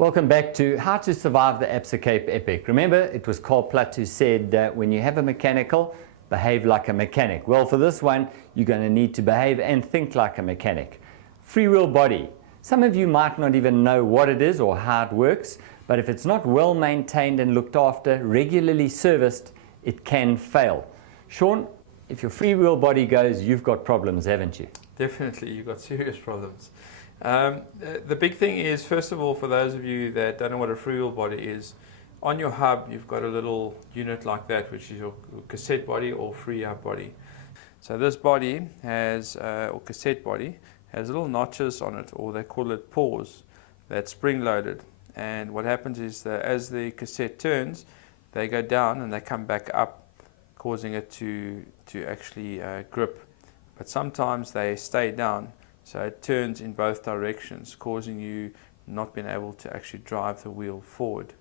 Welcome back to How to Survive the Absa Cape Epic. Remember, it was Carl Platt who said that when you have a mechanical, behave like a mechanic. Well, for this one, you're going to need to behave and think like a mechanic. Freewheel body. Some of you might not even know what it is or how it works, but if it's not well maintained and looked after, regularly serviced, it can fail. Sean, if your freewheel body goes, you've got problems, haven't you? Definitely, you've got serious problems. The big thing is, first of all, for those of you that don't know what a freewheel body is, on your hub you've got a little unit like that, which is your cassette body or free hub body. So this body has, or cassette body, has little notches on it, or they call it paws, that's spring loaded. And what happens is that as the cassette turns, they go down and they come back up, causing it to actually grip. But sometimes they stay down. So it turns in both directions, causing you not being able to actually drive the wheel forward.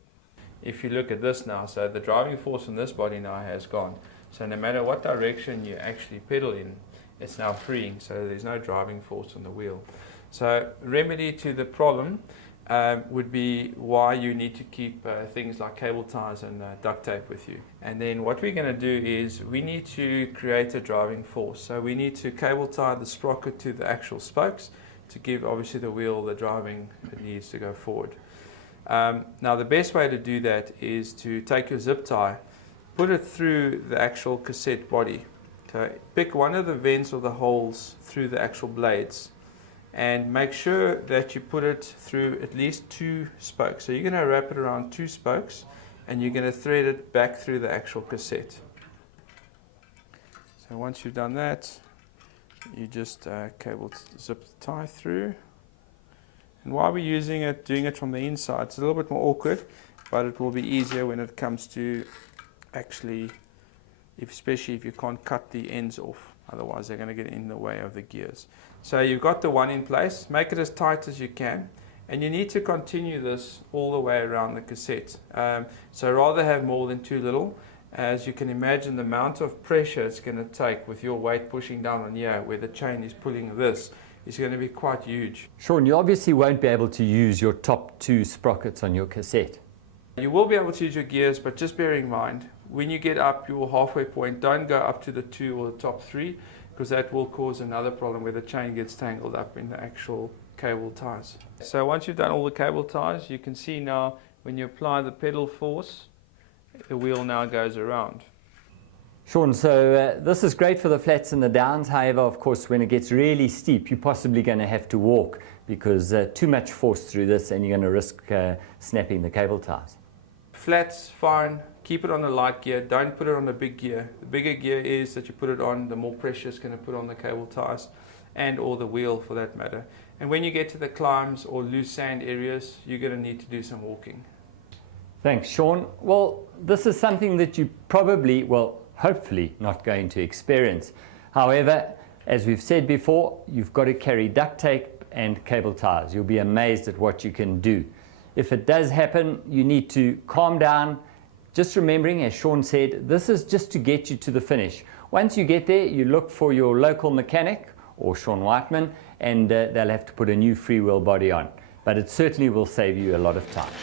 If you look at this now, so the driving force on this body now has gone. So no matter what direction you actually pedal in, it's now freeing, so there's no driving force on the wheel. So remedy to the problem would be why you need to keep things like cable ties and duct tape with you. And then what we're going to do is we need to create a driving force. So we need to cable tie the sprocket to the actual spokes to give obviously the wheel the driving it needs to go forward. Now the best way to do that is to take your zip tie, put it through the actual cassette body. So pick one of the vents or the holes through the actual blades, and make sure that you put it through at least 2 spokes. So you're going to wrap it around 2 spokes and you're going to thread it back through the actual cassette. So once you've done that, you just cable zip the tie through. And while we're using it, doing it from the inside, it's a little bit more awkward, but it will be easier when it comes to actually, especially if you can't cut the ends off. Otherwise they're going to get in the way of the gears. So you've got the one in place, make it as tight as you can, and you need to continue this all the way around the cassette. So rather have more than too little. As you can imagine, the amount of pressure it's going to take with your weight pushing down on here, where the chain is pulling this, is going to be quite huge. Sean, you obviously won't be able to use your top 2 sprockets on your cassette. You will be able to use your gears, but just bear in mind, when you get up your halfway point, don't go up to the 2 or the top 3, because that will cause another problem where the chain gets tangled up in the actual cable ties. So once you've done all the cable ties, you can see now when you apply the pedal force, the wheel now goes around. Sean, so this is great for the flats and the downs. However, of course, when it gets really steep, you're possibly going to have to walk, because too much force through this and you're going to risk snapping the cable ties. Flats, fine. Keep it on the light gear. Don't put it on the big gear. The bigger gear is that you put it on, the more pressure it's going to put on the cable ties and or the wheel for that matter. And when you get to the climbs or loose sand areas, you're going to need to do some walking. Thanks, Sean. Well, this is something that you probably, well, hopefully not going to experience. However, as we've said before, you've got to carry duct tape and cable ties. You'll be amazed at what you can do. If it does happen, you need to calm down. Just remembering, as Sean said, this is just to get you to the finish. Once you get there, you look for your local mechanic or Sean Whiteman, and they'll have to put a new freewheel body on. But it certainly will save you a lot of time.